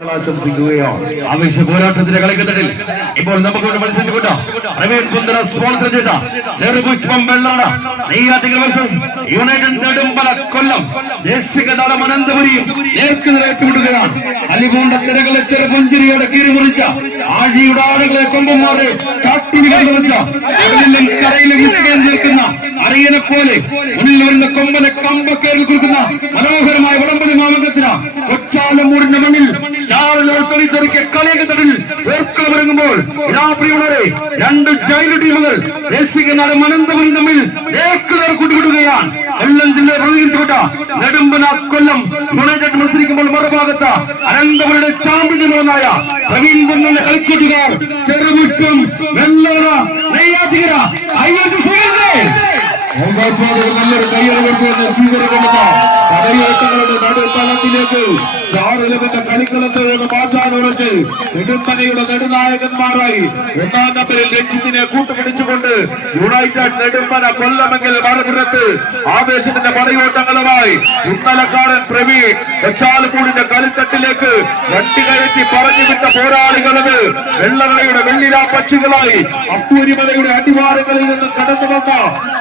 ആശംസിക്കുകയാണ് ആവേശ പോരാട്ടത്തിന്റെ കളിക്കത്തട്ടിൽ ഇപ്പോൾ നമുക്ക് മത്സരിച്ചുകൊണ്ട്? പ്രവീൺ കുന്തറ സ്പോൺസർ ചെയ്ത ചെറുപുഷ്പം വെള്ളാട നെയ്യാറ്റിങ്കൽ വേഴ്സസ് യുണൈറ്റഡ് നെടുമ്പല കൊല്ലം. ദേശിക ദളം അനന്തപുരിയും നേർക്കുനിര ഏറ്റുമുട്ടുകയാണ്. അലിപൂണ്ട തിരകളെ ചെറുപുഞ്ചിരിയോടെ കീറിമുറിച്ച ആഴിയുടെ ആടുകളെ കൊമ്പന്മാരെ കാട്ടുവികൾ നിറച്ച കടലിലും കരയിലും നിൽക്കുന്ന അറിയനെ പോലെ മുന്നിൽ വരുന്ന കൊമ്പനെ കമ്പക്കേറിൽ കുറുക്കുന്ന മനോഹരമായ വടംപതി മാമകത്തിന് കൊച്ചാലമൂടിന്റെ മണ്ണിൽ സ്റ്റാറിലൊരുക്കെ കളിയൊക്കെ തടിൽ ഓർക്കളമിറങ്ങുമ്പോൾ ഇടാപ്രിയുള്ളവരെ രണ്ട് ജൈല ടീമുകൾ ദേശിക നാടും അനന്തപുരം തമ്മിൽ നേർക്കുനേർ കൂട്ടിവിടുകയാണ് കൊല്ലം ജില്ലയെ പ്രതിനിധിച്ചുകൊണ്ട് നെടുമ്പന കൊല്ലം യുണൈറ്റഡ് മത്സരിക്കുമ്പോൾ മറുഭാഗത്ത് അനന്തപുരയുടെ ചാമ്പ്യനുമായ പ്രവീൺ കുന്നന്റെ കളിക്കൂട്ടുകാർ ചെറുപുഷ്പം വെള്ളറ നെയ്യാറ്റികര അയ്യോ അവകാശവാദികൾ നല്ലൊരു കയ്യറവെടുത്ത് സ്വീകരിക്കുന്നത് കടയോട്ടങ്ങളുടെ സ്റ്റാർ ഇലവന്റെ കളിക്കളത്തിൽ നിന്ന് മാറ്റാൻ ഉറച്ച് നെടുമ്പനയുടെ നെടുനായകന്മാരായി ഒന്നാം നമ്പറിൽ ലക്ഷ്യത്തിനെ കൂട്ടുപിടിച്ചുകൊണ്ട് യുണൈറ്റഡ് നെടുമ്പന കൊല്ലമെങ്കിൽ മറുപുറത്ത് ആവേശത്തിന്റെ പടയോട്ടങ്ങളുമായി ഇന്നലക്കാരൻ പ്രവീൺ വെച്ചാലപ്പൂടിന്റെ കളിത്തട്ടിലേക്ക് വണ്ടി കയറ്റി പറഞ്ഞു വിട്ട പോരാളികളത് വെള്ളറയുടെ വെള്ളിരാ പക്ഷികളായി അപ്പൂരിമലയുടെ അടിവാരങ്ങളിൽ നിന്ന് കടന്നു വന്ന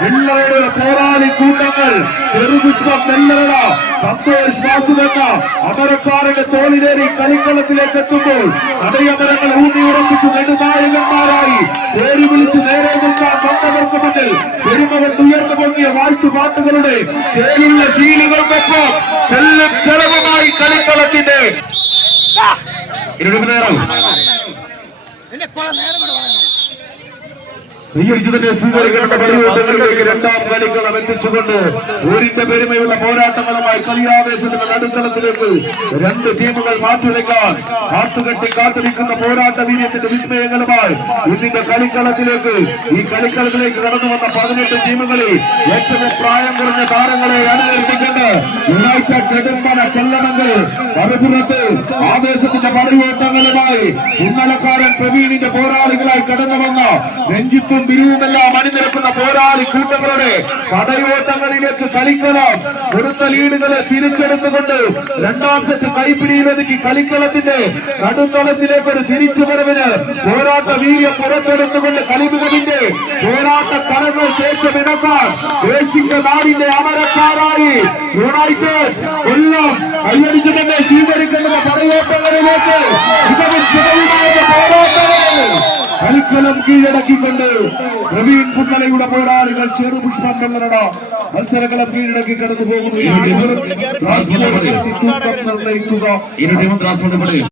വെള്ളറയുടെ പോരാളി കൂട്ടങ്ങൾ ചെറുപുഷ്പം വെള്ളറ സന്തോഷ് വാസുവെന്ന അമരക്കാരന്റെ തോളിലേറി കളിക്കളത്തിലേക്ക് എത്തുമ്പോൾ അടയമരങ്ങൾ ഊന്നിയുറപ്പിച്ച് നെടുനായകന്മാരായി. പേര് വിളിച്ച് നേരെ നിൽക്കാൻ വന്നവർക്ക് മുന്നിൽ പെരുമകൾ ഉയർന്നു പൊങ്ങിയ വാഴ്ത്തുപാട്ടുകളുടെ ചേരുള്ള ശീലുകൾക്കൊപ്പം ചെല്ലും ചെലവുമായി കളിക്കളത്തിന്റെ. ഇരുപത് നേരം. തന്നെ സ്വീകരിക്കേണ്ട പടിയോട്ടങ്ങളിലേക്ക് രണ്ടാം കളിക്കളം എത്തിച്ചുകൊണ്ട് ഊരിന്റെ പെരുമയുള്ള പോരാട്ടങ്ങളുമായി കളിയാവേശത്തിന്റെ നടുത്തളത്തിലേക്ക് രണ്ട് ടീമുകൾ മാറ്റിവെക്കാൻ കാത്തുകെട്ടി കാത്തിരിക്കുന്ന പോരാട്ട വീര്യത്തിന്റെ വിസ്മയങ്ങളുമായി ഇന്നിന്റെ കളിക്കളത്തിലേക്ക് ഈ കളിക്കളത്തിലേക്ക് കടന്നു വന്ന പതിനെട്ട് ടീമുകളിൽ ഏറ്റവും പ്രായം കുറഞ്ഞ താരങ്ങളെ അനുകരിപ്പിക്കേണ്ട യുണൈറ്റഡ് നെടുമ്പന കൊല്ലമംഗൽ. മറുപുറത്ത് ആവേശത്തിന്റെ പടയോട്ടങ്ങളുമായി ഇന്നലക്കാരൻ പ്രവീണിന്റെ പോരാളികളായി കടന്നു വന്ന. രഞ്ജിത്തും ബിരുവുമെല്ലാം അണിനിരക്കുന്ന പോരാളി കൂട്ടങ്ങളുടെ പടയോട്ടങ്ങളിലേക്ക് കളിക്കളം. കൊടുത്ത ലീഡുകളെ തിരിച്ചെടുത്തുകൊണ്ട് രണ്ടാം സെറ്റ് കൈപ്പിടിയിലൊതുക്കി കളിക്കളത്തിന്റെ നടുത്തളത്തിലേക്ക് ഒരു തിരിച്ചുവരവിന് പോരാട്ട വീര്യം പുറത്തെടുത്തുകൊണ്ട് കളിമികവിന്റെ പോരാട്ട കലങ്ങൾ തേച്ച് മിനക്കാൻ ദേശിക നാടിന്റെ അമരക്കാരായി യുണൈറ്റഡ് കൊല്ലം അയ്യടിച്ചു തന്നെ സ്വീകരിക്കുന്ന പടയോട്ടങ്ങളിലേക്ക് ഇതൊരു കളിക്കലം കീഴടക്കിക്കൊണ്ട് പ്രവീൺ പുന്നലയുടെ പോരാളികൾ ചെറുപുഷ്പം വെള്ളറട മത്സരങ്ങളെ കീഴടക്കി കടന്നു പോകുന്നു